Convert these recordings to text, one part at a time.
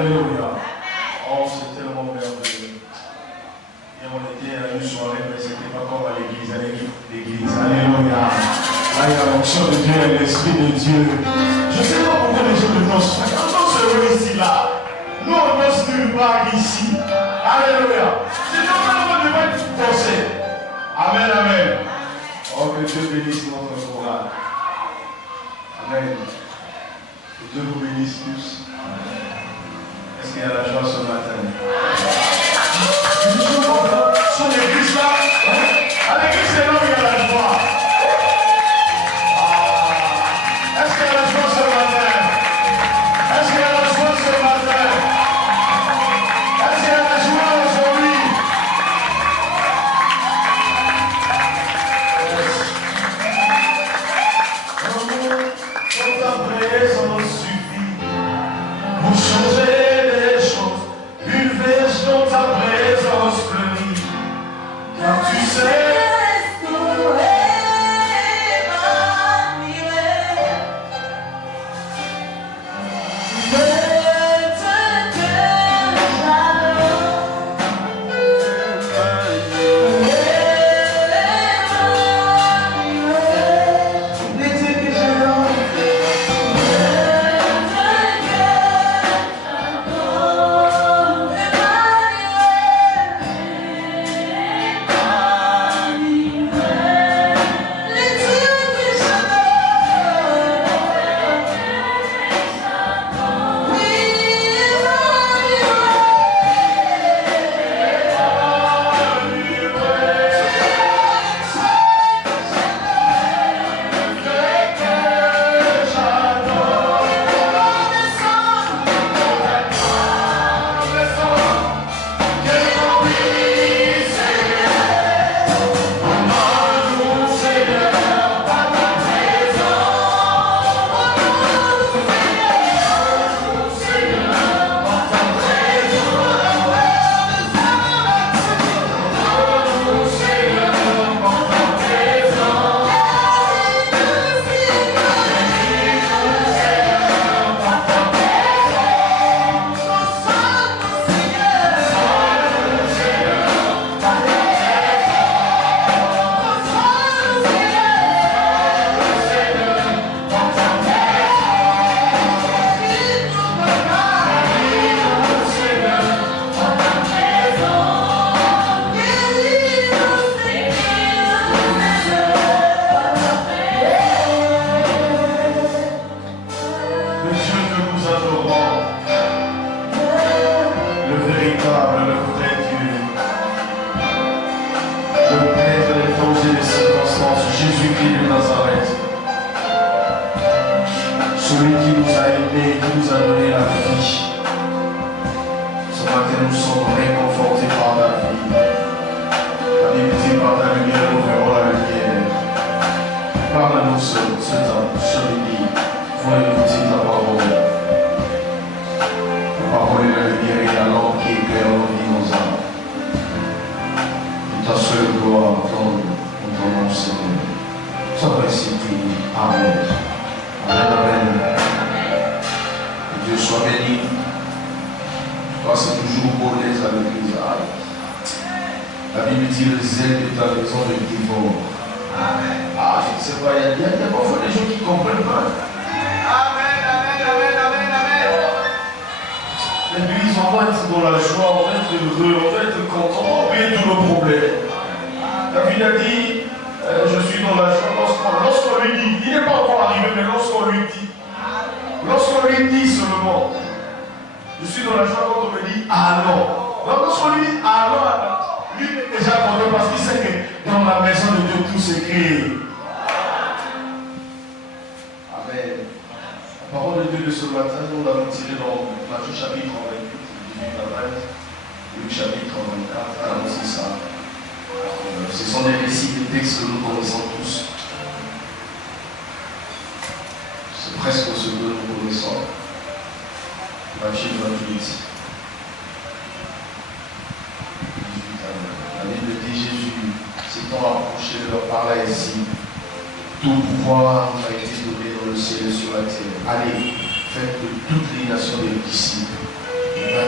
Alléluia. Oh, c'est tellement merveilleux. Et on était à une soirée, mais ce n'était pas comme à l'église. Alléluia. Là, il y a l'onction de Dieu et l'Esprit de Dieu. Je ne sais pas pourquoi les gens ne dansent pas. Quand on se réunit ici, là, nous on danse nulle part ici. Alléluia. C'est normal, on ne va pas danser. Amen, amen. Oh, que Dieu bénisse notre chorale. Amen. Que Dieu vous bénisse tous. Est-ce qu'il y a la joie ce matin? Sur l'église là, à l'église c'est là où il y a la joie. Est-ce qu'il y a la joie ce matin? Est-ce qu'il y a la joie ce matin? Est-ce qu'il y a la joie aujourd'hui? Quand ta présence suffit pour changer les choses, une verge dans ta présence fleurit, car tu sais.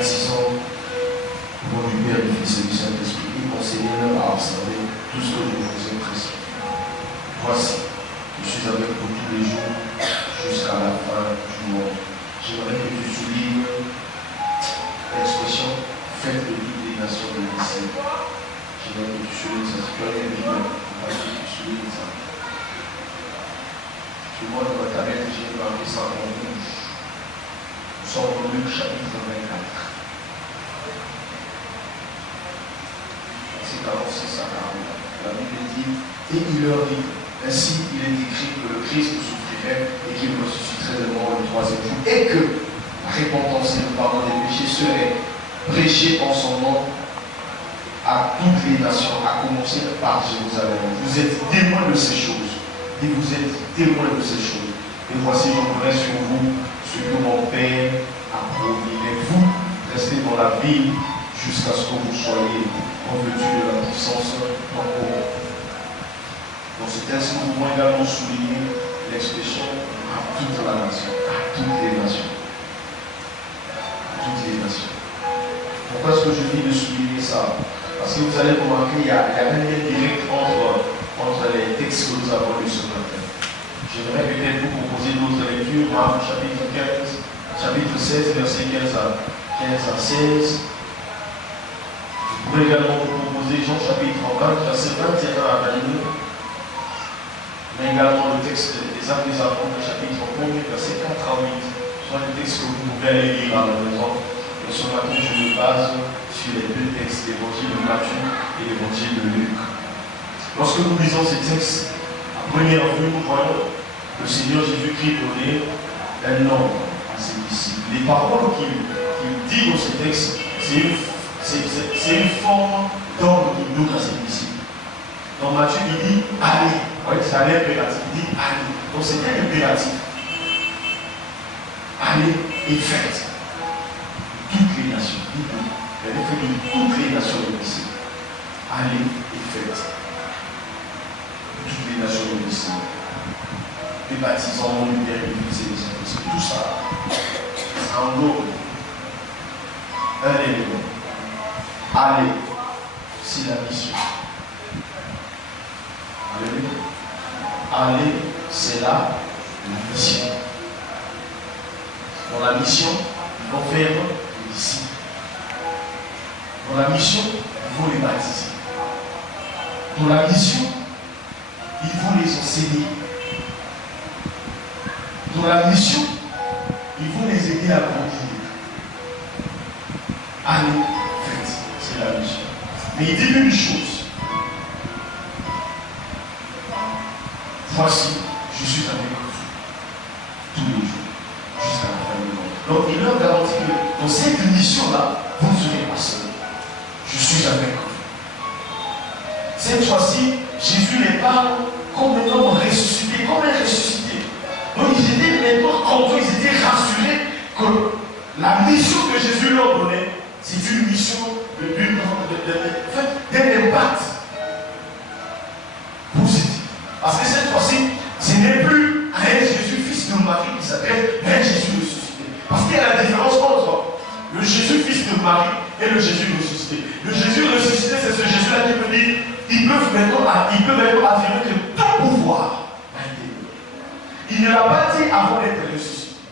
baptisant au nom du Père, du Fils et du Saint-Esprit, et enseignez-leur à observer tout ce que je vous ai prescrit. Voici, je suis avec vous tous les jours jusqu'à la fin du monde. J'aimerais que tu soulignes l'expression faites de toutes les nations de l'Église. J'aimerais que tu soulignes ça. Si tu as une Bible, j'aimerais que tu soulignes ça. Tu vois dans la tablette, j'ai marqué ça en rouge. Nous sommes dans Luc chapitre 24. C'est 46 à 40. La Bible dit, et il leur dit, ainsi il est écrit que le Christ souffrirait et qu'il ressusciterait de mort le troisième jour, et que la repentance et le pardon des péchés seraient prêchés en son nom à toutes les nations, à commencer par Jérusalem. Vous êtes témoins de ces choses. Et vous êtes témoins de ces choses. Et voici, j'enverrai sur vous ce que mon Père a promis. Et vous, restez dans la vie jusqu'à ce que vous soyez revêtus de la puissance encore. Dans ce texte, nous pouvons également souligner l'expression à toute la nation, à toutes les nations. À toutes les nations. Pourquoi est-ce que je viens de souligner ça? Parce que vous allez remarquer, il y a un lien direct entre les textes que nous avons lus ce matin. J'aimerais peut-être vous proposer d'autres lectures. Marc chapitre 15, chapitre 16, verset 15 à 16. Je pourrais également vous proposer Jean chapitre 20, verset 21 à 22. Mais également le texte des Actes des Apôtres, chapitre 1, verset 4 à 8. Ce sont des textes que vous pouvez aller lire à la maison. Mais ce matin, je me base sur les deux textes, l'évangile de Matthieu et l'évangile de Luc. Lorsque nous lisons ces textes, à première vue, nous voyons le Seigneur Jésus-Christ donner un ordre à ses disciples. Les paroles qu'il dit dans ces textes, c'est une forme d'ordre qu'il donne à ses disciples. Dans Matthieu, il dit allez. Oui, c'est un impératif. Il dit allez. Donc c'est un impératif. Allez et faites. Toutes les nations. Il a fait de toutes les nations de l'Église. Allez et faites. Toutes les nations de l'Église. Les baptisants, le Père, le Fils et le Saint-Esprit. Tout ça, ça englobe un élément. Allez, c'est la mission. Alléluia. Allez, c'est la mission. Dans la mission, il faut faire les disciples. Dans la mission, il faut les baptiser. Dans la mission, il faut les enseigner. Dans la mission, il faut les aider à grandir. Allez, faites, c'est la mission. Mais il dit une chose. Voici, je suis avec vous tous les jours, jusqu'à la fin du monde. Donc il leur garantit que dans cette mission-là, vous ne serez pas seuls. Je suis avec vous. Cette fois-ci, Jésus les parle comme un homme ressuscité, comme un ressuscité. Donc ils étaient maintenant contents, ils étaient rassurés que la mission que Jésus leur donnait, c'est une mission d'un impact positif. Parce que cette fois-ci, ce n'est plus un Jésus, fils de Marie, qui s'appelle un Jésus ressuscité. Parce qu'il y a la différence entre le Jésus, fils de Marie, et le Jésus ressuscité. Le Jésus ressuscité, c'est ce Jésus-là qui peut dire, il peut maintenant affirmer que tout pouvoir a été donné. Il ne l'a pas dit avant d'être ressuscité.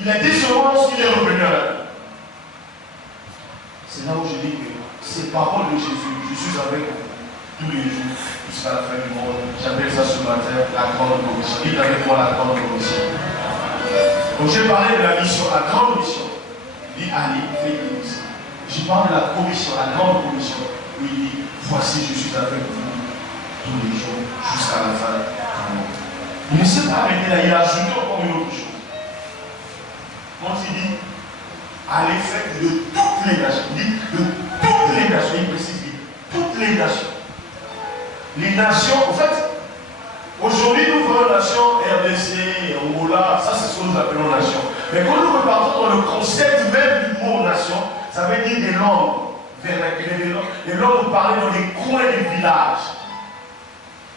Il a dit seulement lorsqu'il est revenu à la vie. C'est là où je dis que ces paroles de Jésus, je suis avec vous tous les jours jusqu'à la fin du monde. J'appelle ça ce matin la grande commission. Dites avec moi la grande commission. Donc j'ai parlé de la mission, la grande mission. Il dit allez, faites des missions. Je parle de la commission, la grande commission, où il dit voici, je suis avec vous tous les jours jusqu'à la fin du monde. Il ne s'est pas arrêté là, il a ajouté encore une autre chose. Quand il dit allez, faites de toutes les nations, il dit de toutes les nations, il précise, toutes les nations. Les nations, en fait, aujourd'hui nous voyons nations RDC, Angola, ça c'est ce que nous appelons nation. Mais quand nous repartons dans le concept même du mot nation, ça veut dire des langues, des langues vous parlez dans les coins des villages.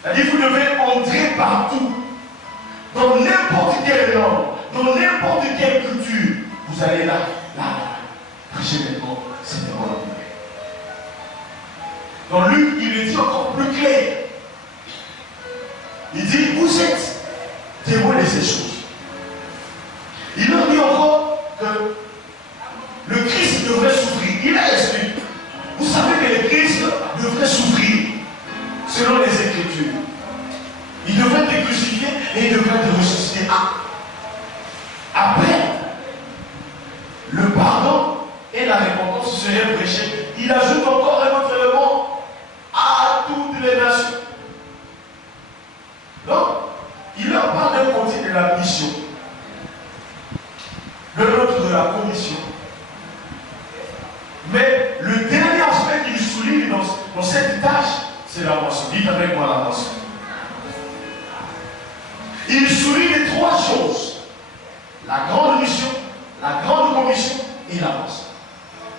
C'est-à-dire que vous devez entrer partout, dans n'importe quelle langue, dans n'importe quelle culture, vous allez là, prêcher serait prêché. Il ajoute encore un autre élément à toutes les nations. Donc, il leur parle d'un côté de la mission, de l'autre de la commission. Mais le dernier aspect qu'il souligne dans cette tâche, c'est la moisson. Dites avec moi la moisson. Il souligne trois choses. La grande mission, la grande commission et la moisson.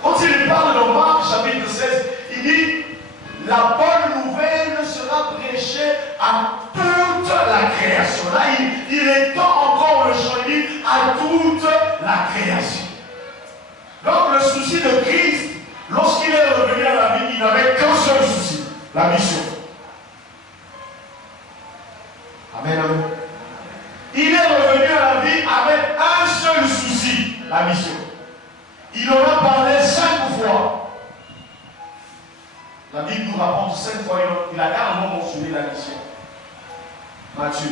Quand il parle dans Marc chapitre 16, il dit la bonne nouvelle sera prêchée à toute la création. Là, il étend encore le champ, il dit à toute la création. Donc le souci de Christ, lorsqu'il est revenu à la vie, il n'avait qu'un seul souci, la mission. Amen, amen. Il est revenu à la vie avec un seul souci, la mission. Il en a parlé 5 fois. La Bible nous rapporte 5 fois, il a carrément mentionné la mission. Matthieu,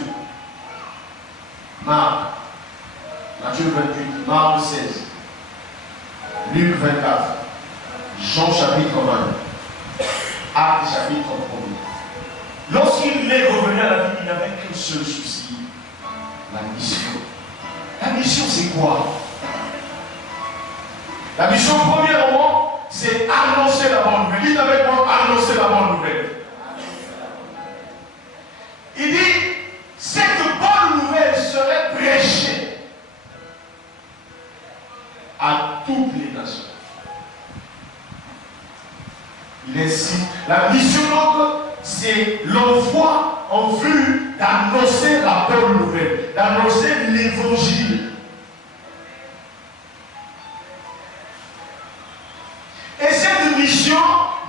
Marc, Matthieu 28, Marc 16, Luc 24, Jean chapitre 20, Actes chapitre 1. Lorsqu'il est revenu à la vie, il n'avait qu'un seul souci, la mission. La mission, c'est quoi? La mission, premièrement, c'est annoncer la bonne nouvelle. Dites avec moi, annoncer la bonne nouvelle. Il dit, cette bonne nouvelle serait prêchée à toutes les nations. Il insiste. La mission, donc, c'est l'envoi en vue d'annoncer la bonne nouvelle, d'annoncer l'évangile. Et cette mission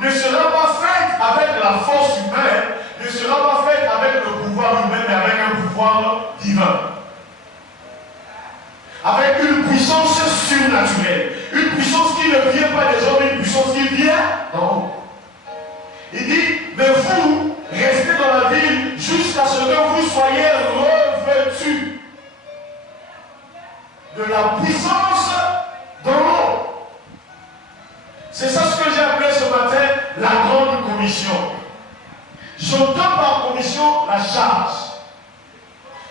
ne sera pas faite avec la force humaine, ne sera pas faite avec le pouvoir humain, mais avec un pouvoir divin. Avec une puissance surnaturelle. Une puissance qui ne vient pas des hommes, une puissance qui vient d'en haut. Il dit, mais vous, restez dans la ville jusqu'à ce que vous soyez revêtus de la puissance d'en haut. C'est ça ce que j'ai appelé ce matin la grande commission. J'entends par commission la charge.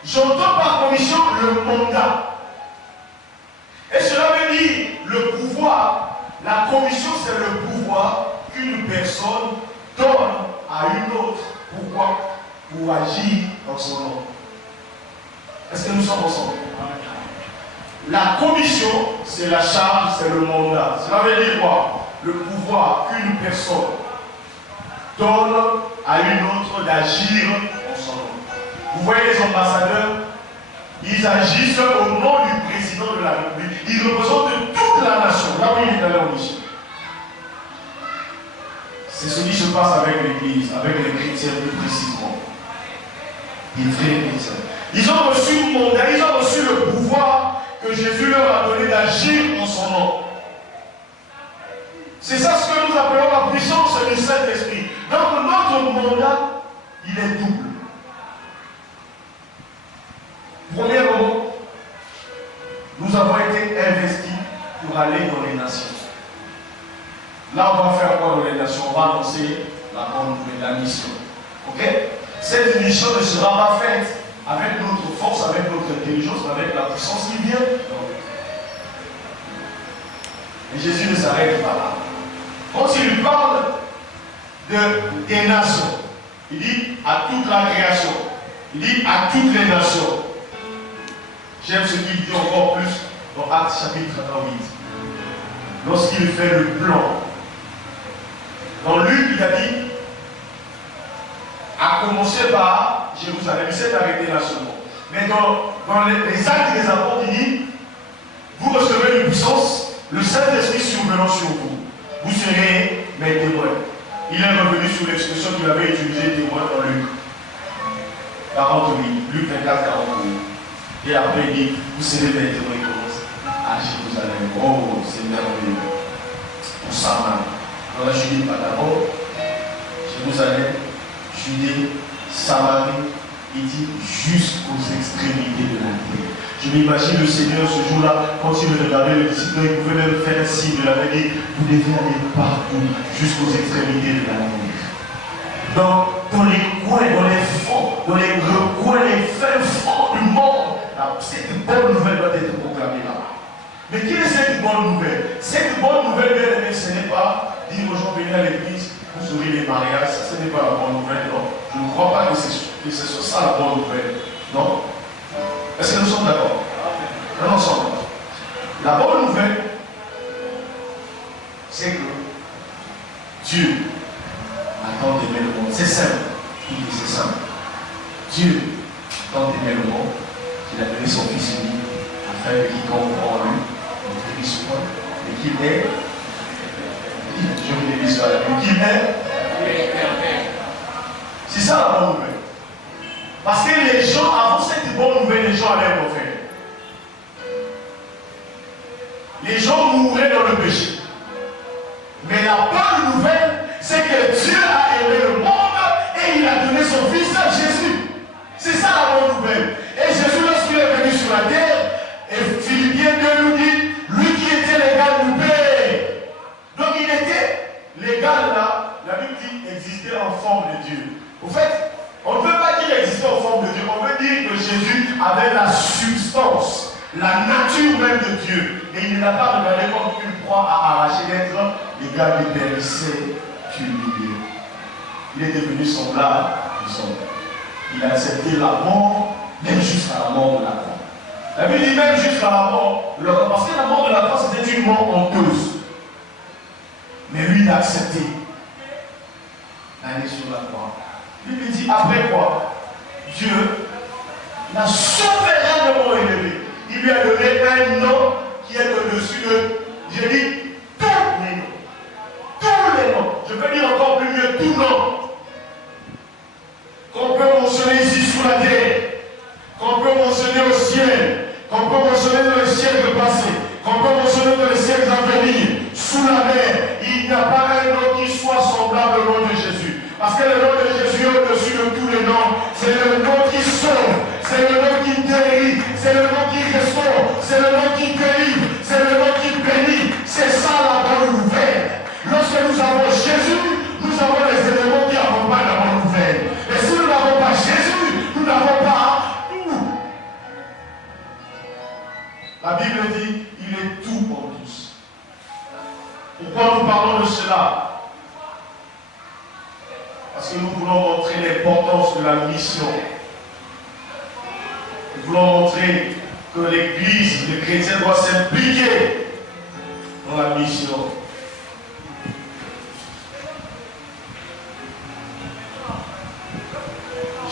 J'entends par commission le mandat. Et cela veut dire le pouvoir. La commission, c'est le pouvoir qu'une personne donne à une autre. Pourquoi? Pour agir dans son nom. Est-ce que nous sommes ensemble? La commission, c'est la charge, c'est le mandat. Cela veut dire quoi? Le pouvoir qu'une personne donne à une autre d'agir en son nom. Vous voyez les ambassadeurs, ils agissent au nom du président de la République. Ils représentent toute la nation, là où il est allé en mission. C'est ce qui se passe avec l'Église, avec les chrétiens plus précisément. Les vrais chrétiens. Ils ont reçu le mandat, ils ont reçu le pouvoir que Jésus leur a donné d'agir en son nom. C'est ça ce que nous appelons la puissance du Saint-Esprit. Donc notre mandat, il est double. Premièrement, nous avons été investis pour aller dans les nations. Là, on va faire quoi dans les nations? On va annoncer la bonne nouvelle, la mission. Ok? Cette mission ne sera pas faite avec notre force, avec notre intelligence, mais avec la puissance qui vient. Et Jésus ne s'arrête pas là. Quand il parle des nations, il dit à toute la création, il dit à toutes les nations. J'aime ce qu'il dit encore plus dans Actes chapitre 8. Lorsqu'il fait le plan. Dans Luc, il a dit, à commencer par Jérusalem, il s'est arrêté là seulement. Mais dans les actes des apôtres, il dit, vous recevrez une puissance, le Saint-Esprit survenant sur vous. Vous serez mes témoins. Il est revenu sur l'expression qu'il avait utilisée, témoin, dans Luc 48, Luc 24, 48. Et après, il dit, vous serez mes témoins à Jérusalem. Oh, c'est merveilleux. Pour Samarie. Dans la Judée, pas d'abord. Jérusalem, Judée, Samarie, il dit jusqu'aux extrémités de la terre. Je m'imagine le Seigneur ce jour-là, quand il regardait les disciples, il pouvait même faire un signe, il avait dit, vous devez aller partout, jusqu'aux extrémités de la terre. Dans les coins, dans les fonds, dans les recoins, les fins fonds du monde, cette bonne nouvelle doit être proclamée là-bas. Mais quelle est cette bonne nouvelle? Cette bonne nouvelle, bien aimé, ce n'est pas dire aux gens, venez à l'église, vous aurez les mariages, ça ce n'est pas la bonne nouvelle, non. Je ne crois pas que ce soit ça la bonne nouvelle, non. Est-ce que nous sommes d'accord? Non, ensemble. La bonne nouvelle, c'est que Dieu a tant aimé le monde. C'est simple. C'est simple. Dieu a tant aimé le monde qu'il a donné son Fils unique afin que quiconque croit en lui ne périsse point, mais qu'il est. Je vous l'ai dit sur la Bible. Qu'il est. C'est ça la bonne nouvelle. Parce que les gens, avant cette bonne nouvelle, les gens allaient au enfer. Les gens mouraient dans le péché. Mais la bonne nouvelle, c'est que Dieu a aimé le monde et il a donné son Fils à Jésus. C'est ça la bonne nouvelle. Et Jésus, lorsqu'il est venu sur la terre, et Philippiens 2 nous dit, lui qui était légal nous paie. Donc il était légal là, la Bible dit, existait en forme de Dieu. Au fait, on ne veut pas dire existait en forme de Dieu, on veut dire que Jésus avait la substance, la nature même de Dieu. Et il ne l'a pas regardé comme une proie à arracher d'être l'égal du Père, il s'est humilié. Il est devenu semblable à son Père. Il a accepté la mort, même jusqu'à la mort de la croix. La Bible dit même jusqu'à la mort de la croix, parce que la mort de la croix c'était une mort honteuse. Mais lui il a accepté d'aller sur la croix. Il lui dit après quoi? Dieu l'a souverainement élevé. Il lui a donné un nom qui est au-dessus de, j'ai dit, tous les noms. Tous les noms. Je peux dire encore plus mieux, tout nom. Qu'on peut mentionner ici sous la terre, qu'on peut mentionner au ciel, qu'on peut mentionner dans les siècles passés, qu'on peut mentionner dans les siècles à venir, sous la mer, il n'y a pas un nom qui soit semblable au nom de Jésus. Parce que le nom de Jésus est au-dessus de tous les noms. C'est le nom qui sauve, c'est le nom qui guérit, c'est le nom qui restaure, c'est le nom qui délivre, c'est le nom qui bénit. C'est ça la bonne nouvelle. Lorsque nous avons Jésus, nous avons les éléments qui accompagnent la bonne nouvelle. Et si nous n'avons pas Jésus, nous n'avons pas tout. La Bible dit, il est tout pour tous. Pourquoi nous parlons de cela? Parce que nous voulons montrer l'importance de la mission. Nous voulons montrer que l'Église, les chrétiens doivent s'impliquer dans la mission.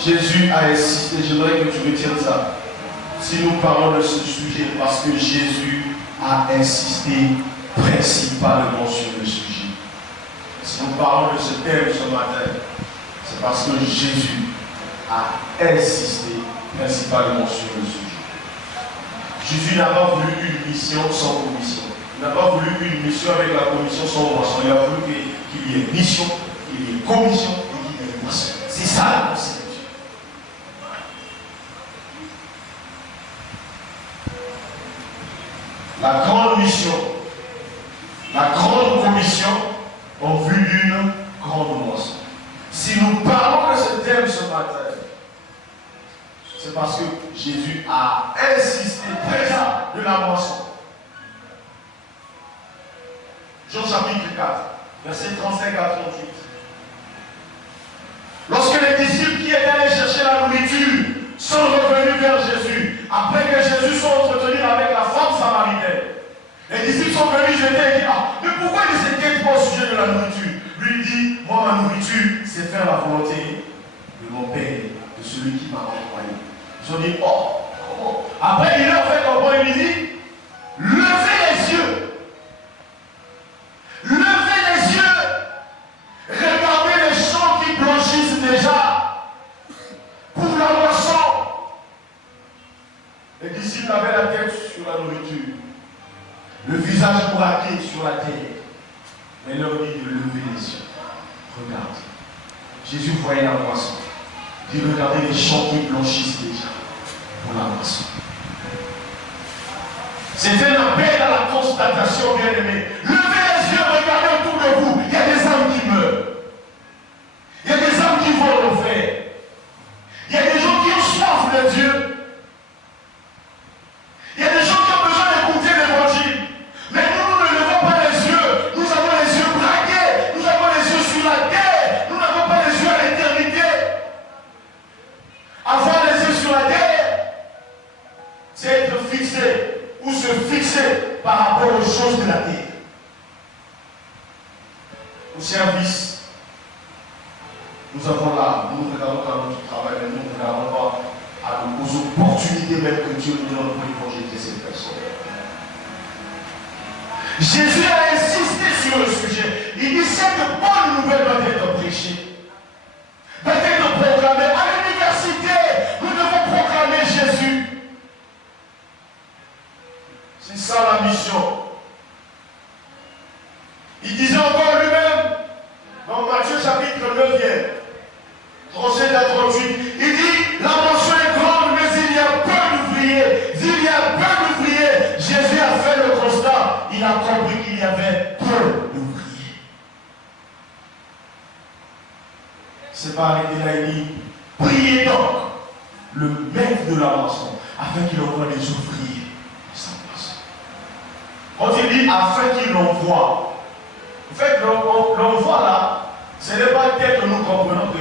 Jésus a insisté, j'aimerais que tu retiennes ça. Si nous parlons de ce sujet, parce que Jésus a insisté principalement sur le sujet. Si nous parlons de ce thème ce matin, c'est parce que Jésus a insisté principalement sur le sujet. Jésus n'a pas voulu une mission sans commission. Il n'a pas voulu une mission avec la commission sans moisson. Il a voulu qu'il y ait mission, qu'il y ait commission et qu'il y ait moisson. C'est ça la conception. La grande mission, la grande commission en vue d'une grande moisson. Si nous parlons de ce thème ce matin, c'est parce que Jésus a insisté déjà de la moisson. Jean chapitre 4, versets 35 à 38. Lorsque les disciples qui étaient allés chercher la nourriture sont revenus vers Jésus, après que Jésus soit entretenu avec la femme samaritaine, les disciples sont venus jeter et dit, ah, mais pourquoi ils s'inquiètent pas au sujet de la nourriture? Lui dit, moi ma nourriture, c'est faire la volonté de mon Père, de celui qui m'a envoyé. Ils ont dit, oh, comment? Après il leur fait comprendre, il lui dit, levez les yeux. Levez les yeux. Regardez les champs qui blanchissent déjà pour la moisson. Les disciples avaient la tête sur la nourriture, le visage braqué sur la terre. Mais leur dit de lever les yeux. Regarde. Jésus voyait la moisson. Il dit, regardez les champs qui blanchissent déjà pour la moisson. C'est un appel à la constatation, bien-aimé. Levez les yeux, regardez autour de vous. Il y a des âmes qui meurent. Il y a des âmes qui vont l'enfer. Il y a des gens qui ont soif de Dieu. Il y a des gens qui ont besoin d'écouter l'évangile. Mais nous ne levons pas les yeux. Nous avons les yeux braqués. Nous avons les yeux sur la terre. Nous n'avons pas les yeux à l'éternité. Avoir les yeux sur la terre, c'est être fixé ou se fixer par rapport aux choses de la terre. Au service, nous avons là, nous ne regardons pas notre travail, mais nous ne regardons pas aux opportunités même que Dieu nous donne pour évangéliser ces personnes. Jésus a insisté sur le sujet. Il dit cette bonne nouvelle doit être prêchée, doit être proclamée. À l'université, nous devons proclamer Jésus. C'est ça la mission. Il disait encore lui-même, dans Matthieu chapitre 9, 37 à 38, il dit, la mention est grande, mais il y a peu d'ouvriers. Il y a peu d'ouvriers. Jésus a fait le constat, il a compris qu'il y avait peu d'ouvriers. C'est pas arrêté là, il dit, priez donc le maître de la moisson, afin qu'il envoie des ouvriers dans sa moisson. Quand il dit afin qu'il l'envoie, en fait, l'envoi là, ce n'est pas tel que nous comprenons que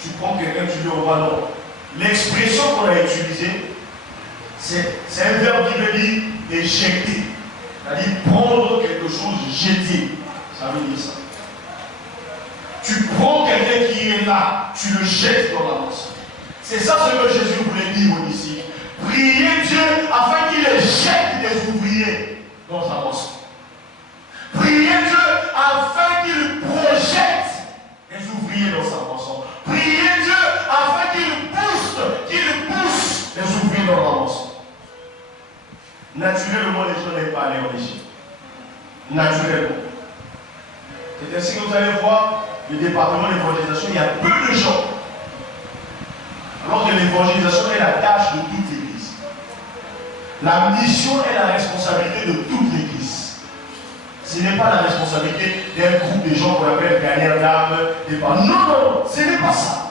tu prends quelqu'un, tu lui envoies, non. L'expression qu'on a utilisée, c'est un verbe qui veut dire éjecter. C'est-à-dire prendre quelque chose, jeter. Ça veut dire ça. Tu prends quelqu'un qui est là, tu le jettes dans la moisson. C'est ça ce que Jésus voulait dire aux disciples. Priez Dieu afin qu'il jette des ouvriers dans sa moisson. Priez Dieu afin qu'il projette des ouvriers dans sa moisson. Priez Dieu afin qu'il pousse les ouvriers dans la moisson. Naturellement, les gens n'aiment pas aller en Égypte. Naturellement. C'est ainsi que vous allez voir le département d'évangélisation, il y a peu de gens. Alors que l'évangélisation est la tâche de toute l'église. La mission est la responsabilité de toute l'église. Ce n'est pas la responsabilité d'un groupe de gens qu'on appelle gagnants d'âme. Non, ce n'est pas ça.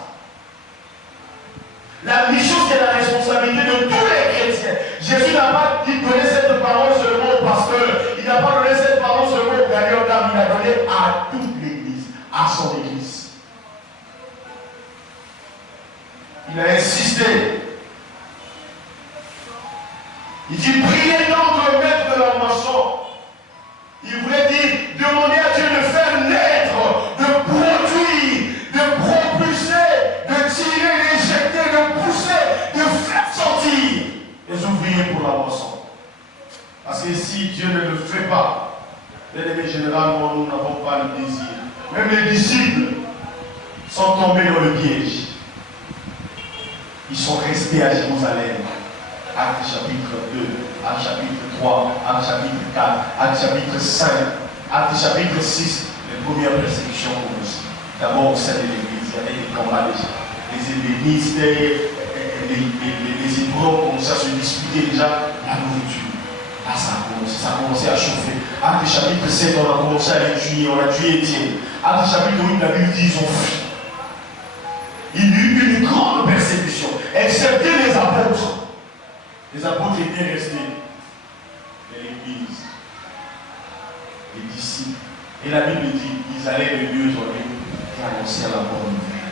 La mission, c'est la responsabilité de tous les chrétiens. Jésus n'a pas dit donner cette parole seulement au pasteur. Il n'a pas donné cette parole seulement aux gagnants d'âme. Il a donné à toute l'église, à son église. Il a insisté. Il dit priez donc le maître de la moisson. Il voulait dire demander à Dieu de faire naître, de produire, de propulser, de tirer, d'éjecter, de pousser, de faire sortir les ouvriers pour la moisson. Parce que si Dieu ne le fait pas, bien aimé, généralement nous n'avons pas le désir. Même les disciples sont tombés dans le piège. Ils sont restés à Jérusalem. Acte chapitre 2, Acte chapitre 3, Acte chapitre 4, Acte chapitre 5, Acte chapitre 6, les premières persécutions commencent. D'abord au sein de l'église, il y avait des combats déjà. Les ministères, les hébreux ont commencé à se disputer déjà la nourriture. Là, ça a commencé à chauffer. Acte chapitre 7, on a commencé à les tuer, on a tué Étienne. Acte chapitre 8, la Bible dit ils ont fui. Il y a eu une grande persécution, excepté les apôtres. Les apôtres étaient restés. Et l'église, les disciples. Et la Bible dit ils allaient de lieu en lieu et annoncer la bonne nouvelle.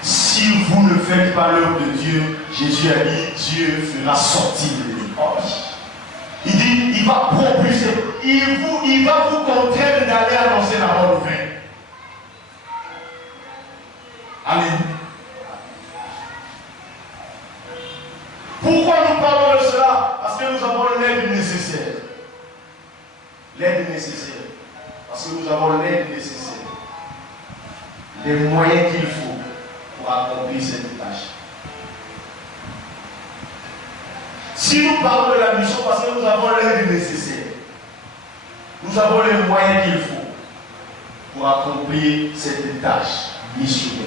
Si vous ne faites pas l'œuvre de Dieu, Jésus a dit Dieu fera sortir de lui. Il dit il va propulser, il va vous contraindre d'aller annoncer la bonne nouvelle. Alléluia. Pourquoi nous parlons de cela? Parce que nous avons l'aide nécessaire. L'aide nécessaire. Parce que nous avons l'aide nécessaire. Les moyens qu'il faut pour accomplir cette tâche. Si nous parlons de la mission, parce que nous avons l'aide nécessaire, nous avons les moyens qu'il faut pour accomplir cette tâche missionnaire.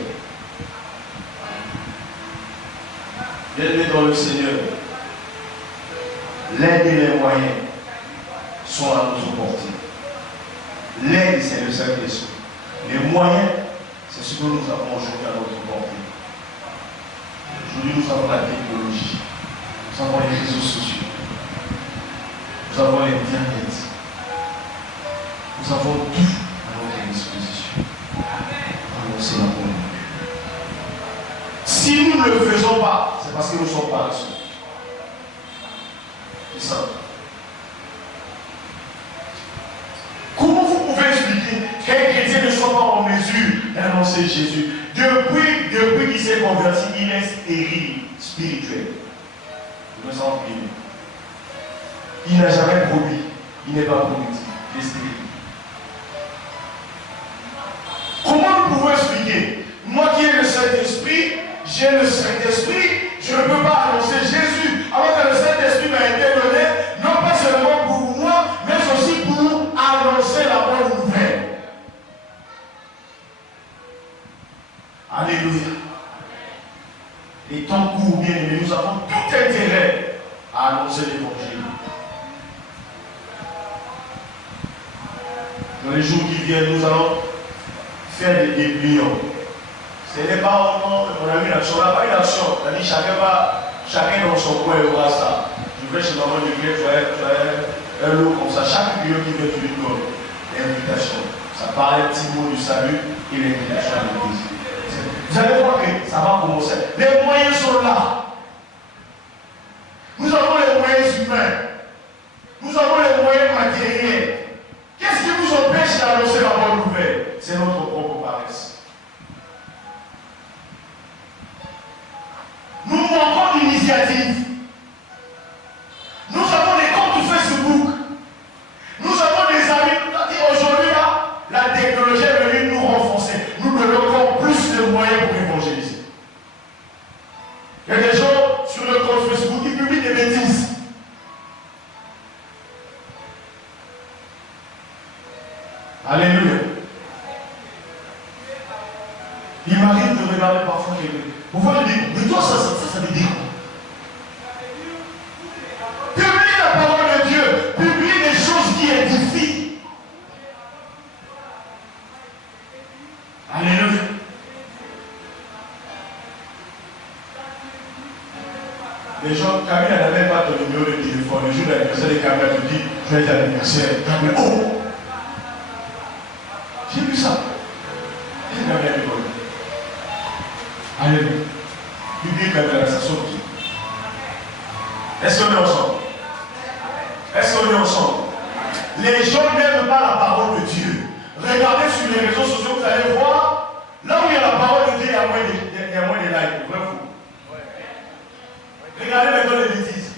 Bien-aimés dans le Seigneur, l'aide et les moyens sont à notre portée. L'aide, c'est le Saint-Esprit. Les moyens, c'est ce que nous avons aujourd'hui à notre portée. Aujourd'hui, nous avons la technologie, nous avons les réseaux sociaux, nous avons l'Internet, nous avons tout à notre disposition. Annoncer la bonne nouvelle. Si nous ne le faisons pas, c'est parce que nous sommes paresseux. C'est ça. Comment vous pouvez expliquer qu'un chrétien ne soit pas en mesure d'annoncer Jésus? Depuis qu'il s'est converti, il est stérile, spirituel. Il me semble bien. Il n'a jamais produit. Il n'est pas productif. Il est stérile. Comment nous pouvons expliquer? Moi qui ai le Saint-Esprit, j'ai le Saint-Esprit, je ne peux pas annoncer Jésus, alors que le Saint-Esprit m'a été donné, non pas seulement pour moi, mais aussi pour annoncer la bonne nouvelle. Alléluia. Les temps courent bien, mais nous avons tout intérêt à annoncer l'évangile. Dans les jours qui viennent, nous allons faire des dépliants. Ce n'est pas on a eu une action, on n'a pas une action. C'est-à-dire chacun dans son coin aura ça. Je vais chez maman du grec, tu as un lot comme ça. Chaque client qui vient, tu lui donnes l'invitation. Ça parle un petit mot du salut et l'invitation à l'église. Vous allez voir que ça va commencer. Les moyens sont là. Nous avons les moyens humains. Nous avons les moyens matériels. Qu'est-ce qui nous empêche d'annoncer la bonne nouvelle? C'est notre propre paresse. Nous manquons d'initiative. Nous avons des comptes Facebook. Nous avons des amis. Aujourd'hui, la technologie est venue nous renforcer. Nous donnons encore plus de moyens pour évangéliser. Il y a des gens sur le compte Facebook qui publient des bêtises. Alléluia. Il m'arrive de regarder parfois quelqu'un. Pourquoi je dis, mais toi, ça veut dire quoi? Publie la parole de Dieu. Publie des choses qui édifient. Alléluia. Les gens, Camille n'avait pas ton numéro de téléphone. Le jour de l'anniversaire de Camille, tu dis, je vais être l'anniversaire. Camille, oh! J'ai vu ça. J'ai bien rigolé. Alléluia. Publie Camille, ça sort qui? Est-ce qu'on est ensemble? Est-ce qu'on est ensemble? Les gens n'aiment pas la parole de Dieu. Regardez sur les réseaux sociaux, vous allez voir, là où il y a la parole de Dieu, il y a moins de likes. Vrai fou. Regardez maintenant les bêtises.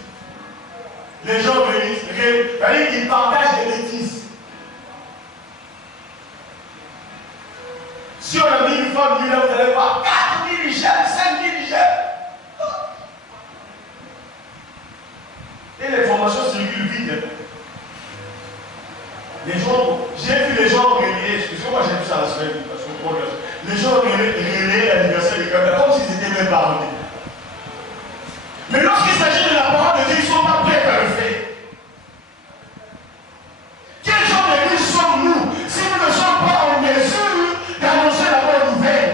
Les gens ils partagent des bêtises. Si on a mis une femme là, vous allez voir 4 000 j'aime, 5 000 j'aime. Et l'information circule vite. Les gens, j'ai vu les gens relayer, excusez-moi, j'ai vu ça la semaine, parce que les gens relayer l'anniversaire de quelqu'un comme s'ils étaient même pas revenus. Mais lorsqu'il s'agit de la parole de Dieu, ils ne sont pas prêts à le faire. Quel genre d'église sommes-nous si nous ne sommes pas en mesure d'annoncer la bonne nouvelle?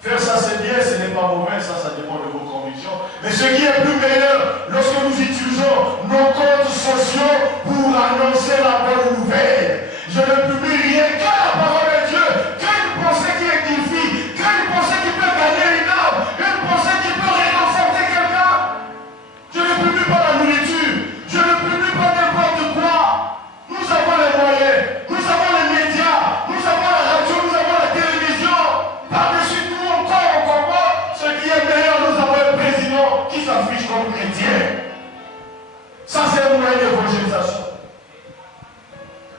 Faire ça c'est bien, ce n'est pas mauvais, ça dépend de vos convictions. Mais ce qui est plus meilleur, lorsque nous utilisons nos comptes sociaux pour annoncer la bonne nouvelle, je ne publie rien que la parole de Dieu, qu'une pensée qui édifie, qu'une pensée qui peut gagner une âme, une pensée qui peut réconforter quelqu'un. Je ne publie pas la nourriture, je ne publie pas n'importe quoi. Nous avons les moyens, nous avons les médias, nous avons la radio, nous avons la télévision. Par-dessus tout, encore, ce qui est meilleur, nous avons un président qui s'affiche comme chrétien. Ça, c'est un moyen d'évangélisation.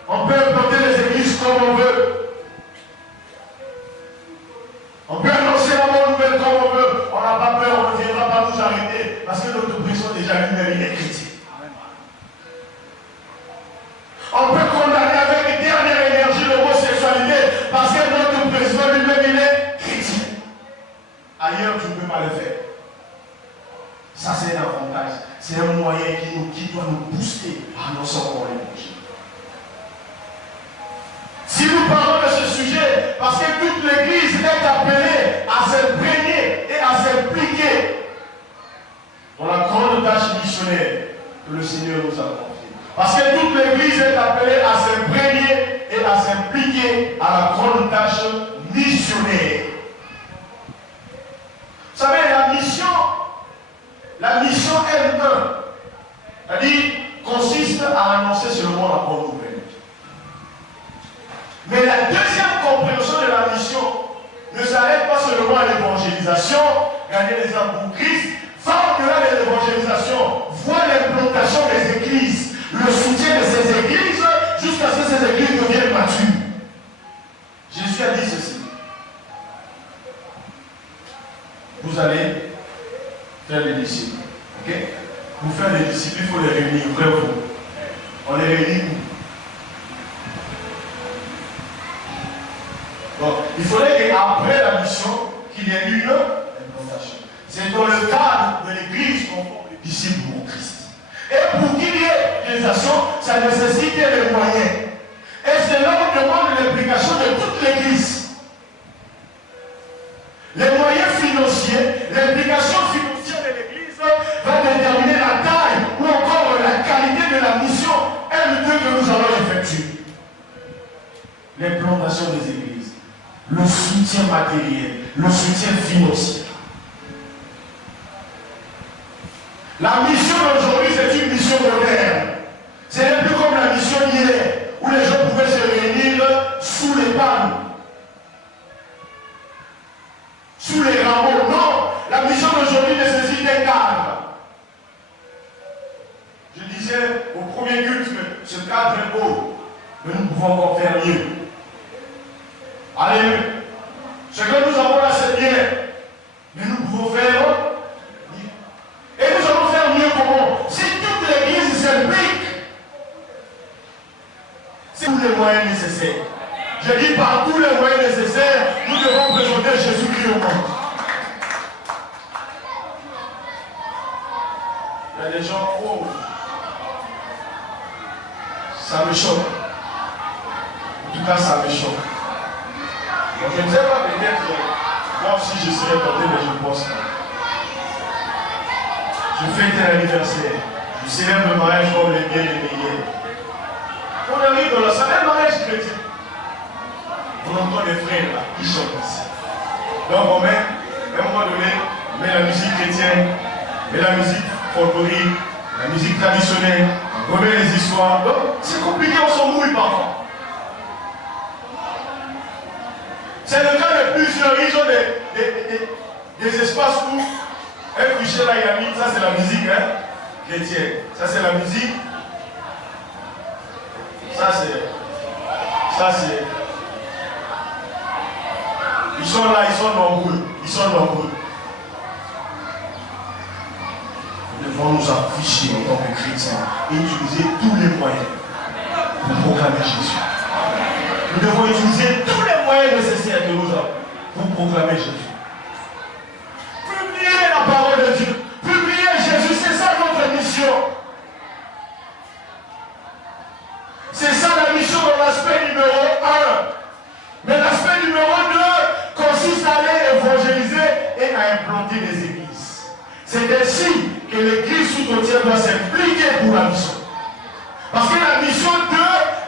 On peut implanter les églises comme on veut. On peut annoncer la bonne nouvelle comme on veut. On n'a pas peur, on ne viendra pas nous arrêter. Parce que notre président déjà lui-même, il est chrétien. On peut condamner avec dernière énergie l'homosexualité parce que notre président lui-même, il est chrétien. Ailleurs, tu ne peux pas le faire. Ça, c'est un avantage. C'est un moyen qui doit nous booster à annoncer encore l'évangile. Si nous parlons de ce sujet, parce que toute l'Église est appelée à s'imprégner et à s'impliquer dans la grande tâche missionnaire que le Seigneur nous a confiée. Parce que toute l'Église est appelée à s'imprégner et à s'impliquer à la grande tâche missionnaire. Vous savez, la mission elle-même, c'est-à-dire, consiste à annoncer seulement la bonne nouvelle. Mais la deuxième compréhension de la mission ne s'arrête pas seulement à l'évangélisation, gagner les âmes pour Christ, va au-delà de l'évangélisation, voit l'implantation des églises, le soutien de ces églises, jusqu'à ce que ces églises deviennent matures. Jésus a dit ceci. Vous allez faire des disciples. Ok? Pour faire des disciples, il faut les réunir. Vrai ou faux? On les réunit où? Donc, il faudrait qu'après la mission, qu'il y ait une implantation. C'est dans le cadre de l'Église qu'on forme les disciples pour Christ. Et pour qu'il y ait réalisation, ça nécessite des moyens. Et c'est là où on demande l'implication de toute l'Église. Les moyens financiers, l'implication financière de l'Église va déterminer la taille ou encore la qualité de la mission et le Dieu que nous allons effectuer. L'implantation des églises, le soutien matériel, le soutien financier. La mission d'aujourd'hui, c'est une mission moderne. Ce n'est plus comme la mission d'hier, où les gens pouvaient se réunir sous les palmes, sous les rameaux. Non, la mission d'aujourd'hui nécessite un cadre. Je disais au premier culte que ce cadre est beau, mais nous pouvons encore faire mieux. Alléluia. Ce que nous avons là, c'est bien, mais nous pouvons faire mieux. Et nous allons faire mieux comment? Si toute l'Église s'implique, c'est tous les moyens nécessaires. Je dis par tous les moyens nécessaires, nous devons présenter Jésus-Christ au monde. Il y a des gens, oh, ça me choque. En tout cas, ça me choque. Donc, je ne sais pas, peut-être, moi aussi je serais tenté, mais je ne pense pas. Je fête un anniversaire. Je célèbre le mariage comme les biens les meilleurs. On arrive dans la salle, un mariage chrétien. On entend les frères là, qui chantent ici. Donc on met, à un moment donné, on met la musique chrétienne, on met la musique folklorique, la musique traditionnelle, on remet les histoires. Donc c'est compliqué, on s'en mouille parfois. C'est le cas de plusieurs, ils ont des espaces où un fichier là, il a mis, ça c'est la musique chrétienne. Ça c'est la musique. Ça c'est. Ils sont là, ils sont nombreux. Ils sont nombreux. Nous devons nous afficher en tant que chrétiens et utiliser tous les moyens pour proclamer Jésus. Nous devons utiliser tous les moyens nécessaires que nous avons pour proclamer Jésus. Publier la parole de Dieu. Publier Jésus, c'est ça notre mission. C'est ça la mission dans l'aspect numéro 1. Mais l'aspect numéro 2 consiste à aller évangéliser et à implanter des églises. C'est ainsi que l'église tout entière doit s'impliquer pour la mission. Parce que la mission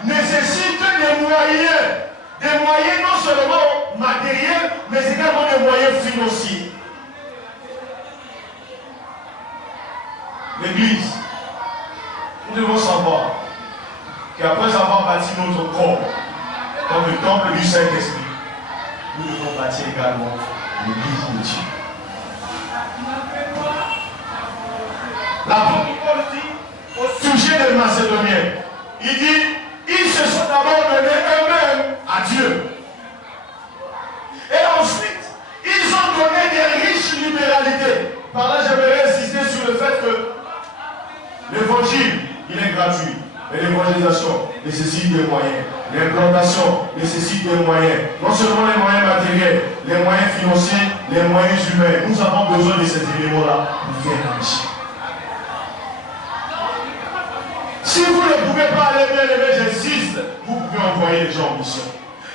2 nécessite des moyens. Des moyens non seulement matériels, mais également des moyens financiers. L'église, nous devons savoir qu'après avoir bâti notre corps dans le temple du Saint-Esprit, nous devons bâtir également l'église de Dieu. L'apôtre Paul dit au sujet des Macédoniens, il dit, ils se sont d'abord donnés eux-mêmes à Dieu. Et ensuite, ils ont donné des riches libéralités. Par là, j'aimerais insister sur le fait que l'évangile, il est gratuit. Mais l'évangélisation nécessite des moyens. L'implantation nécessite des moyens. Non seulement les moyens matériels, les moyens financiers, les moyens humains. Nous avons besoin de ces éléments-là pour faire la mission. Si vous ne pouvez pas aller bien aimer, j'insiste, vous pouvez envoyer les gens en mission.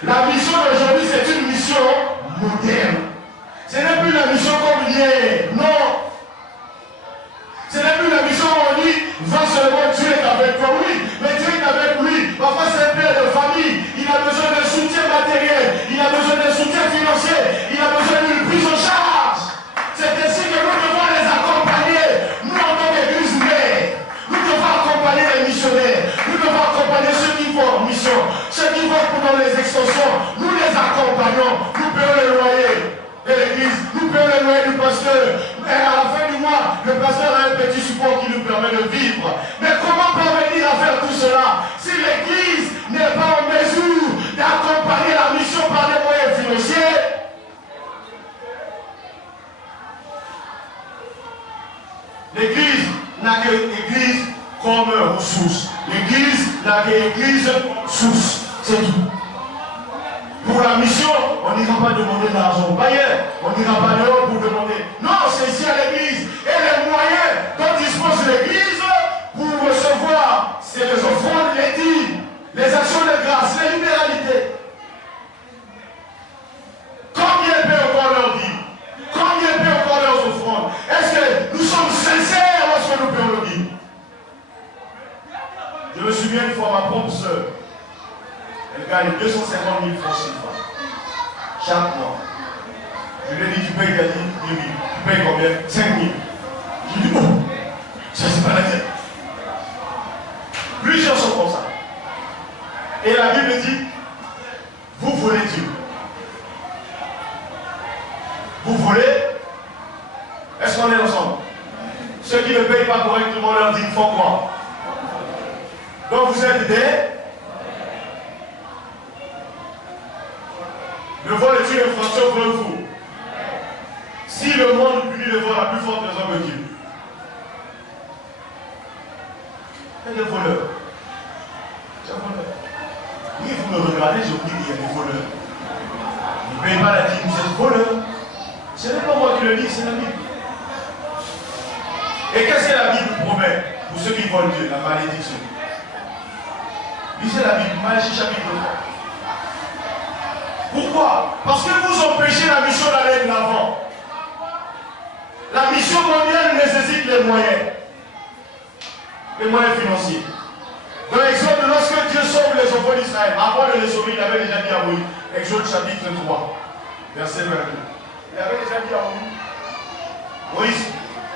La mission d'aujourd'hui, c'est une mission moderne. Ce n'est plus la mission comme hier. Non. Ce n'est plus la mission où on dit, va seulement, Dieu est avec toi. Oui, mais Dieu est avec lui. Parfois, c'est un père de famille. Il a besoin d'un soutien matériel. Il a besoin d'un soutien financier. Il a besoin d'une prise en charge. C'est ainsi que nous devons les accompagner. Nous, en tant qu'église mère, nous devons accompagner les missionnaires. Nous devons accompagner ceux qui vont en mission. Ceux qui vont pendant les extensions. Nous les accompagnons. Nous payons les loyers de l'église. Nous payons les loyers du pasteur. Et à la fin du mois, le pasteur a un petit support qui nous permet de vivre. Mais comment parvenir à faire tout cela si l'église n'est pas en mesure d'accompagner la mission par des moyens financiers? L'église n'a que l'église comme ressource. L'église n'a que l'église source. C'est tout. Pour la mission, on n'ira pas demander de l'argent au bailleur. On n'ira pas dehors pour demander. Non, c'est ici à l'église. Et les moyens dont dispose l'église pour recevoir, c'est les offrandes, les dîmes, les actions de grâce, les libéralités. Combien peut encore leur dire? Combien peut encore leurs offrandes? Est-ce que nous sommes sincères lorsque nous payons le dîme? Je me souviens une fois, ma propre soeur, elle gagne 250 000 francs CFA chaque mois. Je lui ai dit, tu payes, il a dit, oui. Tu payes combien? 5 000. Je lui ai dit, oh, ça c'est pas la tienne. Plusieurs sont comme ça. Et la Bible dit, vous volez Dieu. Vous volez. Est-ce qu'on est ensemble? Ceux qui ne payent pas correctement leur dîme font quoi? Donc vous êtes des... Le vol est une infraction pour vous. Si le monde punit le vol à plus forte raison que Dieu. Il y a des voleurs. Oui, vous me regardez, je vous dis qu'il y a des voleurs. Ne payez pas la dîme, vous êtes voleur. Ce n'est pas moi qui le dis, c'est la Bible. Et qu'est-ce que la Bible promet pour ceux qui volent Dieu? La malédiction. Lisez la Bible, Malachie chapitre 3. Pourquoi? Parce que vous empêchez la mission d'aller de l'avant. La mission mondiale nécessite les moyens. Les moyens financiers. Dans l'exemple, lorsque Dieu sauve les enfants d'Israël, avant de les sauver, il avait déjà dit à Moïse, Exode chapitre 3, verset 22. Il avait déjà dit à Moïse, Moïse,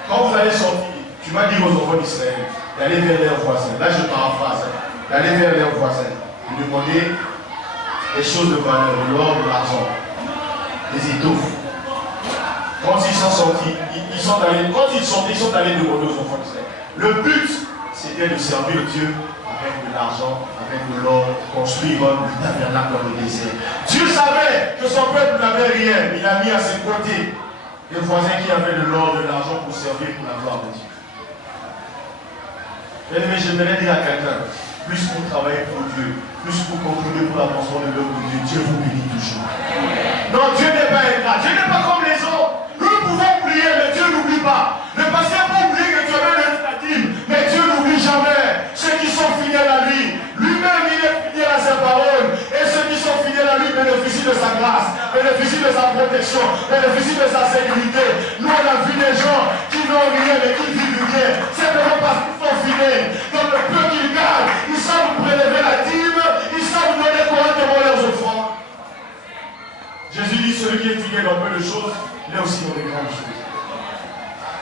quand vous allez sortir, tu m'as dit aux enfants d'Israël d'aller vers leurs voisins. Là, je paraphrase. D'aller vers leurs voisins. De demander des choses de valeur, de l'or, de l'argent, des étoffes. Quand ils sont sortis, ils sont allés demander aux enfants d'Israël. Le but, c'était de servir Dieu avec de l'argent, avec de l'or, construire le tabernacle dans le désert. Dieu savait que son peuple n'avait rien. Il a mis à ses côtés des voisins qui avaient de l'or, de l'argent pour servir pour la gloire de Dieu. Mais j'aimerais dire à quelqu'un, plus vous travaillez pour Dieu, plus vous contribuez pour l'avancement de l'œuvre de Dieu, Dieu vous bénit toujours. Non, Dieu n'est pas ingrat, Dieu n'est pas comme les autres. Nous pouvons prier, mais Dieu n'oublie pas. Le pasteur peut oublier que Dieu est la dîme, mais Dieu n'oublie jamais ceux qui sont fidèles à lui. Lui-même, il est fidèle à ses paroles. Et ceux qui sont fidèles à lui bénéficient de sa grâce, bénéficient de sa protection, bénéficient de sa sécurité. Nous, on a vu des gens qui n'ont rien mais qui vivent bien. Simplement parce qu'ils sont fidèles. Dans le peu qu'ils gagnent, ils savent prélever la dîme, ils savent donner correctement leurs offrandes. Jésus dit, celui qui est fidèle dans peu de choses, il est aussi dans les grandes choses.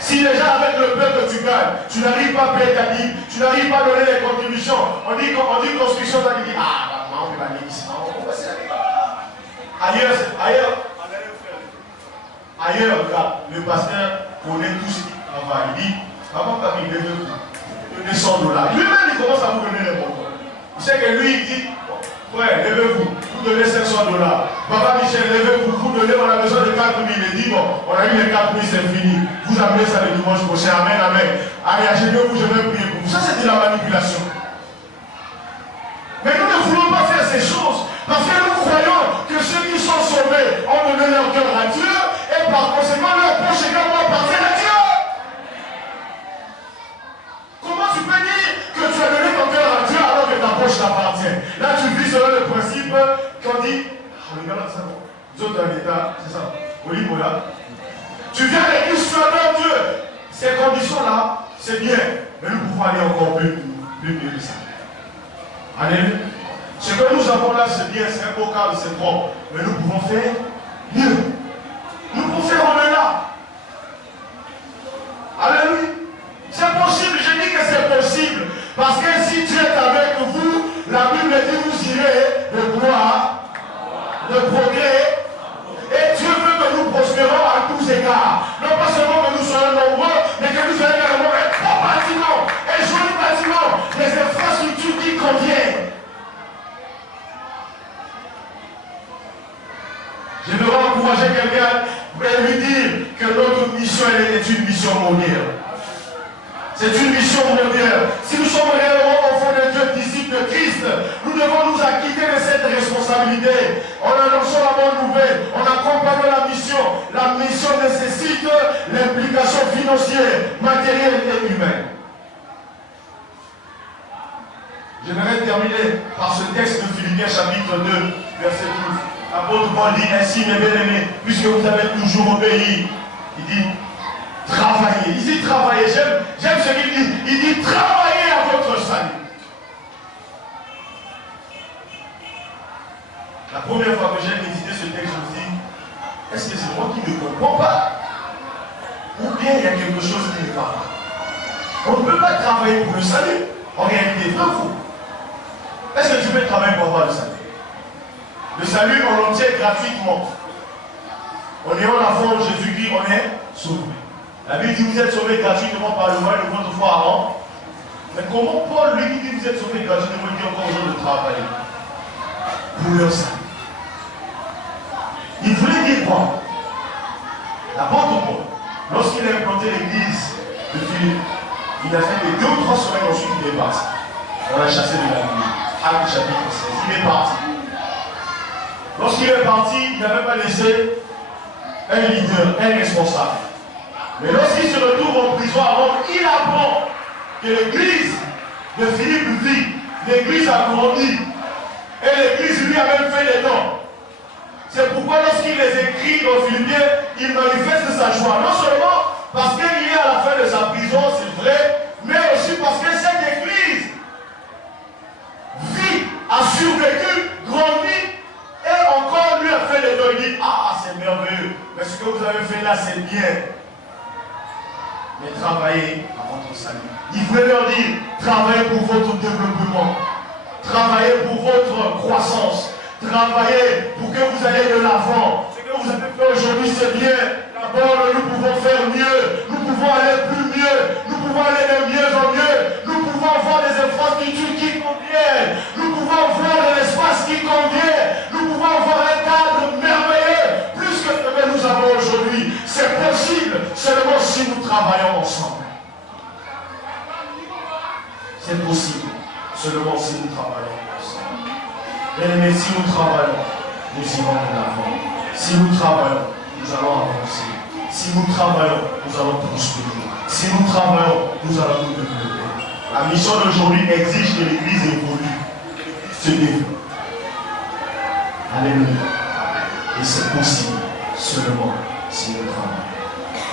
Si déjà avec le peu que tu gagnes, tu n'arrives pas à payer ta dîme, tu n'arrives pas à donner les contributions, on dit construction, ça dit, ah, on peut aller ici, ailleurs, le pasteur connaît tout ce qu'il travaille. Il dit, avant qu'il donne 100 $. Lui-même, il commence à vous donner les montants. Il sait que lui, il dit, frère, levez-vous, vous donnez 500 $. Papa Michel, levez-vous, vous donnez, on a besoin de 4 000. Il dit, bon, on a eu les 4 000, c'est fini. Vous amenez ça le dimanche prochain, amen, amen. Allez, achetez-vous, je vais prier pour vous. Ça, c'est de la manipulation. Mais nous ne voulons pas faire ces choses parce que nous croyons que ceux qui sont sauvés ont donné leur cœur à Dieu et par conséquent leur poche également appartient à Dieu. Comment tu peux dire que tu as donné ton ta poche t'appartient. Là, tu vis selon le principe qu'on dit, regarde ça, nous autres dans l'État, c'est ça, au livre là. Tu viens à l'église, tu adores Dieu. Ces conditions-là, c'est bien, mais nous pouvons aller encore plus mieux que ça. Alléluia. Ce que nous avons là, c'est bien, c'est un beau cadre, c'est propre, mais nous pouvons faire mieux. Nous pouvons faire au-delà. Alléluia. C'est possible, je dis que c'est possible. Parce que si Dieu est avec vous, la Bible dit vous irez de gloire, de progrès. Et Dieu veut que nous prospérons à tous égards. Non pas seulement que nous soyons nombreux, mais que nous soyons également un beau bâtiment, un joli bâtiment, des infrastructures qui conviennent. Je veux encourager quelqu'un et lui dire que notre mission est une mission mondiale. C'est une mission mondiale. Si nous sommes réellement enfants de Dieu, disciples de Christ, nous devons nous acquitter de cette responsabilité. En annonçant la bonne nouvelle, en accompagnant la mission. La mission nécessite l'implication financière, matérielle et humaine. J'aimerais terminer par ce texte de Philippiens chapitre 2, verset 12. L'apôtre Paul dit ainsi, mes bien-aimés, puisque vous avez toujours obéi, il dit travaillez. Il dit travaillez. J'aime ce qu'il dit. Il dit travaillez à votre salut. La première fois que j'ai médité ce texte, je me dis, est-ce que c'est moi qui ne comprends pas? Ou bien il y a quelque chose qui ne va pas? On ne peut pas travailler pour le salut. En réalité, vrai ou faux? Est-ce que tu peux travailler pour avoir le salut? Le salut, on l'obtient gratuitement. En ayant la foi en Jésus-Christ, on est sauvé. La Bible dit que vous êtes sauvés gratuitement par le moyen de votre foi avant. Mais comment Paul, lui, qui dit que vous êtes sauvés gratuitement, il dit encore aux gens de travailler pour leur salut? Il voulait dire quoi? L'apôtre Paul, lorsqu'il a implanté l'église de Philippe, il a fait que 2 ou 3 semaines ensuite il est parti. On l'a chassé de la ville. Acte chapitre 16. Il est parti. Lorsqu'il est parti, il n'avait pas laissé un leader, un responsable. Mais lorsqu'il se retrouve en prison à Rome, il apprend que l'église de Philippe vit. L'église a grandi. Et l'église lui a même fait des dons. C'est pourquoi lorsqu'il les écrit aux Philippiens, il manifeste sa joie. Non seulement parce qu'il est à la fin de sa prison, c'est vrai, mais aussi parce que cette église vit, a survécu, grandi, et encore lui a fait des dons. Il dit, ah, c'est merveilleux, mais ce que vous avez fait là, c'est bien. Mais travaillez à votre salut. Il voulait leur dire, travaillez pour votre développement, travaillez pour votre croissance, travaillez pour que vous ayez de l'avant. Ce que vous avez fait aujourd'hui, c'est bien. D'abord, nous pouvons faire mieux, nous pouvons aller plus mieux, nous pouvons aller de mieux en mieux, nous pouvons avoir des infrastructures qui conviennent, nous pouvons avoir de l'espace qui convient, nous pouvons avoir un cadre merveilleux, plus que ce que nous avons aujourd'hui. C'est possible seulement si nous travaillons ensemble. C'est possible seulement si nous travaillons ensemble. Mais si nous travaillons, nous irons de l'avant. Si nous travaillons, nous allons avancer. Si nous travaillons, nous allons prospérer. Si nous travaillons, nous allons nous développer. La mission d'aujourd'hui exige que l'Église évolue, se développe. Alléluia. Et c'est possible seulement si nous travaillons.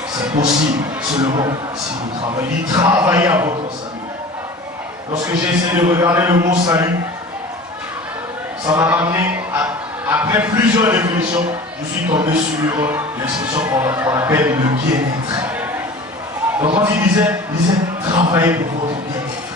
C'est possible seulement si nous travaillons. Il dit travaillez à votre salut. Lorsque j'ai essayé de regarder le mot salut, ça m'a ramené après plusieurs définitions, je suis tombé sur l'expression qu'on appelle le bien-être. Donc quand il disait travaillez pour votre bien-être,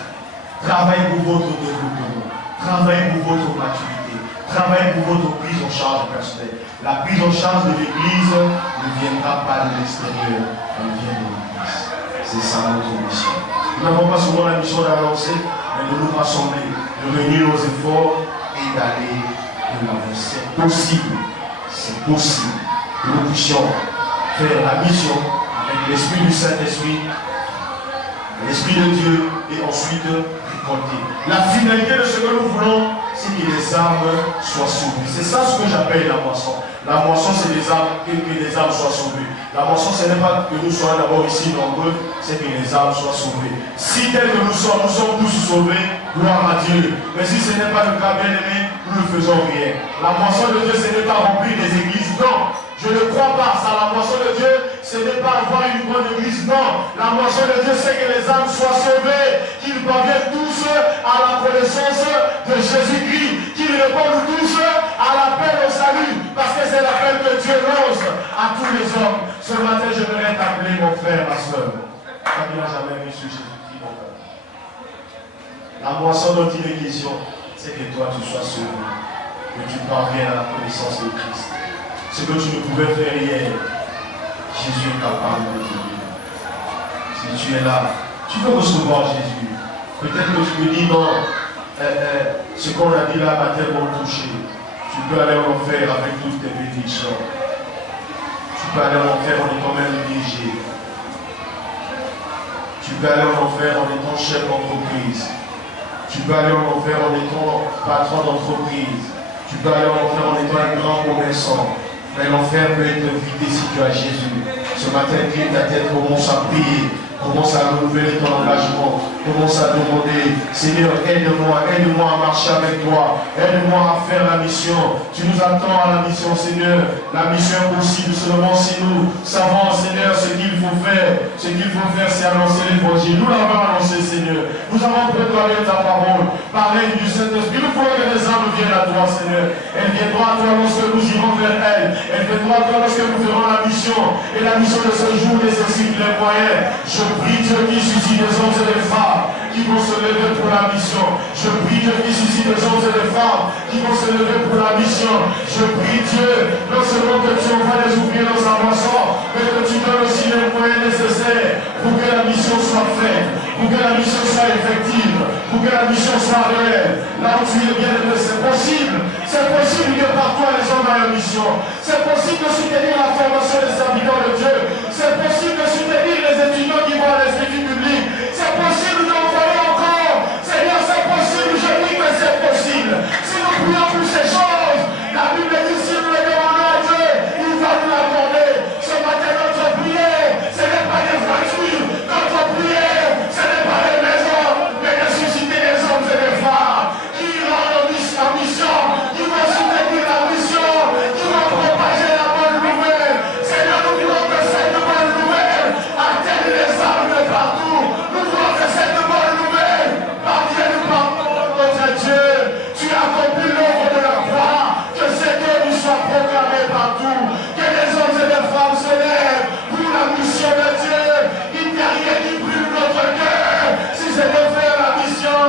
travaillez pour votre développement, travaillez pour votre maturité, travaillez pour votre prise en charge personnelle. La prise en charge de l'Église ne viendra pas de l'extérieur, elle vient de l'Église. C'est ça notre mission. Nous n'avons pas souvent la mission d'annoncer, mais de nous rassembler, de réunir nos efforts et d'aller de l'avant. C'est possible que nous puissions faire la mission avec l'Esprit du Saint-Esprit, l'Esprit de Dieu, et ensuite récolter. La finalité de ce que nous voulons, c'est que les âmes soient sauvées. C'est ça ce que j'appelle la moisson. La moisson, c'est que les âmes soient sauvées. La moisson, ce n'est pas que nous soyons d'abord ici nombreux, c'est que les âmes soient sauvées. Si tel que nous sommes tous sauvés, Gloire à Dieu. Mais si ce n'est pas le cas, bien aimé, nous ne faisons rien. La moisson de Dieu, ce n'est pas remplir des églises. Non, je ne crois pas ça. La moisson de Dieu, ce n'est pas avoir une bonne église. Non, la moisson de Dieu, c'est que les âmes soient sauvées, qu'ils parviennent tous à la connaissance de Jésus-Christ, qu'ils répondent tous à l'appel au salut, parce que c'est l'appel que Dieu lance à tous les hommes. Ce matin, je voudrais t'appeler mon frère, ma soeur. Qui n'a jamais vu sur Jésus-Christ, mon frère. La moisson dont il est question, c'est que toi tu sois sauvé, que tu parviennes à la connaissance de Christ. Ce que tu ne pouvais faire hier, Jésus est capable de te dire. Si tu es là, tu veux recevoir Jésus. Peut-être que tu me dis non, ce qu'on a dit là m'a tellement touché. Tu peux aller en enfer avec toutes tes bénédictions. Tu peux aller en enfer en étant même léger. Tu peux aller en enfer en étant chef d'entreprise. Tu peux aller en enfer en étant patron d'entreprise. Tu peux aller en enfer en étant un grand commerçant. Mais l'enfer peut être vidé si tu as Jésus. Ce matin, incline ta tête, commence à prier. Commence à renouveler ton engagement. Commence à demander, Seigneur, aide-moi à marcher avec toi. Aide-moi à faire la mission. Tu nous attends à la mission, Seigneur. La mission est possible seulement si nous savons, Seigneur, ce qu'il faut faire. Ce qu'il faut faire, c'est annoncer l'évangile. Nous l'avons annoncé, Seigneur. Nous avons préparé ta parole. Parler du Saint-Esprit. Nous voulons que les âmes viennent à toi, Seigneur. Elles viendront à toi lorsque nous irons vers elles. Elles viendront à toi lorsque nous ferons la mission. Et la mission de ce jour nécessite les moyens. Je prie Dieu qui suscite des hommes et des femmes qui vont se lever pour la mission. Je prie Dieu qui suscite des hommes et des femmes qui vont se lever pour la mission. Je prie Dieu, non seulement que tu envoies les ouvriers dans sa moisson, mais que tu donnes aussi les moyens nécessaires pour que la mission soit faite, pour que la mission soit effective, pour que la mission soit réelle. Là où tu es bien aimé, c'est possible. C'est possible que par toi les hommes aient une mission. C'est possible de soutenir la formation des serviteurs de Dieu. C'est possible de soutenir les étudiants qui vont à l'Institut public. C'est possible d'envoyer encore. Seigneur, c'est possible. Je dis que c'est possible. Si nous prions pour ces choses, la Bible dit si nous les demandons à Dieu, il va nous l'accorder. Ce matin, notre prière, ce n'est pas des voitures. Notre prière, ce n'est pas des maisons, mais de susciter des hommes et des femmes qui rendent la mission, qui vont soutenir la mission, qui vont propager la bonne nouvelle. Seigneur, nous voulons que cette bonne nouvelle atteigne les âmes de partout. Nous voulons que cette bonne nouvelle parvienne partout, notre Dieu. Tu as accompli l'œuvre de la croix, que cette œuvre soit proclamée partout, que les hommes et les femmes se lèvent pour la mission de Dieu. Il n'y a rien qui brûle notre cœur si c'est de faire la mission.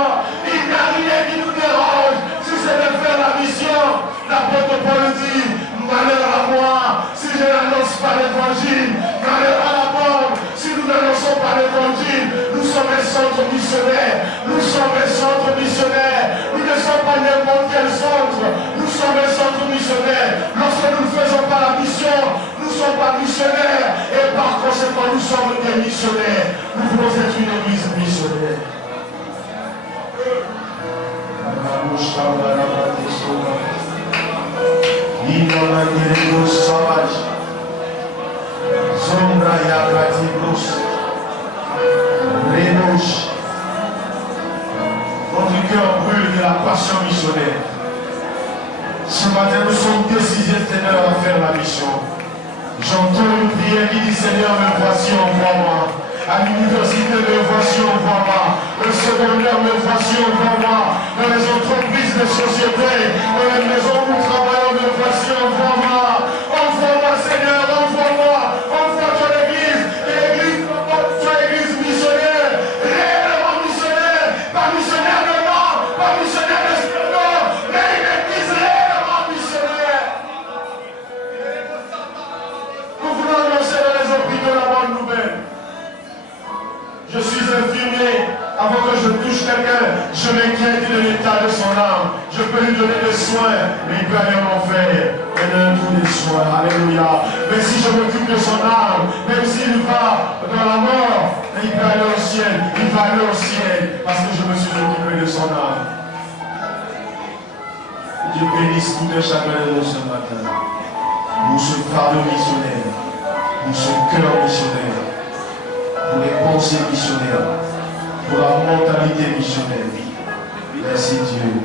Il n'y a rien qui nous dérange si c'est de faire la mission. L'apôtre Paul dit, malheur à moi si je n'annonce pas l'évangile. Malheur à la mort si nous n'annonçons pas l'évangile. Nous sommes un centre missionnaire. Nous sommes un centre missionnaire. Nous ne sommes pas n'importe quel centre. Nous sommes un centre missionnaire. Lorsque nous ne faisons pas la mission, nous ne sommes pas missionnaires. Et par conséquent, nous sommes des missionnaires. Nous voulons être une église missionnaire. Notre cœur brûle de la passion missionnaire. Ce matin, nous sommes décidés, Seigneur, à faire la mission. J'entends une prière qui dit, Seigneur, me voici, envoie-moi. À l'université, me voici, envoie-moi. Au secondaire, me voici, envoie-moi. Dans les entreprises de société, dans les maisons où nous travaillons, me voici, envoie-moi. Envoie-moi, Seigneur, envoie-moi. Envoie ton église. L'église, ton église missionnaire. Réellement missionnaire. Pas missionnaire de nom, pas missionnaire de slogan, mais une église réellement missionnaire. Nous voulons annoncer dans les hôpitaux la bonne nouvelle. Je suis infirmier. Avant que je touche quelqu'un, je m'inquiète de l'état de son âme. Je peux lui donner des soins, mais il peut aller en enfer. Et donne tous les soins. Alléluia. Mais si je m'occupe de son âme, même s'il va dans la mort, il peut aller au ciel. Il va aller au ciel parce que je me suis occupé de son âme. Dieu bénisse tout et chacun de nous ce matin. Pour ce fardeau missionnaire, pour ce cœur missionnaire, pour les pensées missionnaires, pour la mentalité missionnaire. Merci Dieu.